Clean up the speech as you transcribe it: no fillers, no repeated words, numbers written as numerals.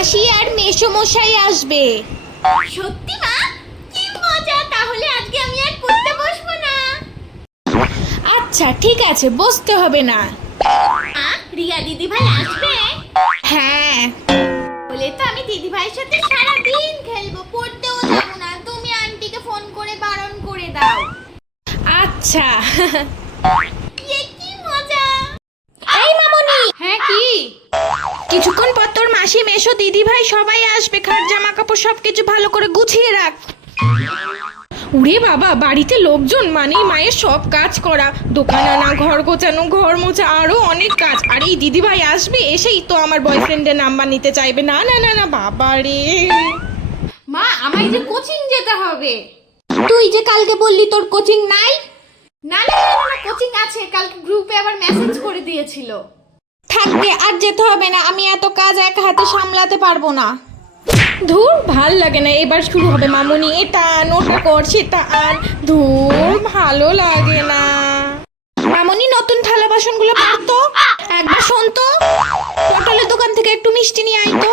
মাসি আর মেসোমশাই আসবে। সত্যি মা? কি মজা! তাহলে আজকে আমি আর পড়তে বসবো না। আচ্ছা ঠিক আছে, বসতে হবে না। রিয়া দিদি ভাই আসবে? হ্যাঁ। বলে তো আমি দিদি ভাইয়ের সাথে সারা দিন খেলবো, পড়তেও যাবো না। তুমি আন্টিকে ফোন করে বারণ করে দাও। আচ্ছা। কি মজা! এই মামনি। হ্যাঁ কি? কিছুক্ষণ পর তোর মাসি মেসো দিদি ভাই সবাই আসবে, খাট জামা কাপড় সবকিছু ভালো করে গুছিয়ে রাখ। উরে বাবা, বাড়িতে লোকজন মানেই মায়ের সব কাজ করা, দোকান আনা, ঘর গোছানো, ঘর মোছা, আরো অনেক কাজ। আর এই দিদি ভাই আসবে, এসেই তো আমার বয়ফ্রেন্ডের নাম্বার নিতে চাইবে। না না না না বাবা রে। মা, আমায় যে কোচিং যেতে হবে। তুই যে কালকে বললি তোর কোচিং নাই। না না না না, কোচিং আছে। কালকে গ্রুপে আবার মেসেজ করে দিয়েছিল। থাকতে আর যেতে হবে না, আমি এত কাজ এক হাতে সামলাতে পারবো না। ধুর, ভাল লাগে না। এবার শুরু হবে মামুনি এটা আন, ওটা কর, সেটা আন। ধুর, ভালো লাগে না। মামুনি নতুন থালা বাসনগুলো পারতো একবার শোন তো, পটলের দোকান থেকে একটু মিষ্টি নিয়ে আয় তো।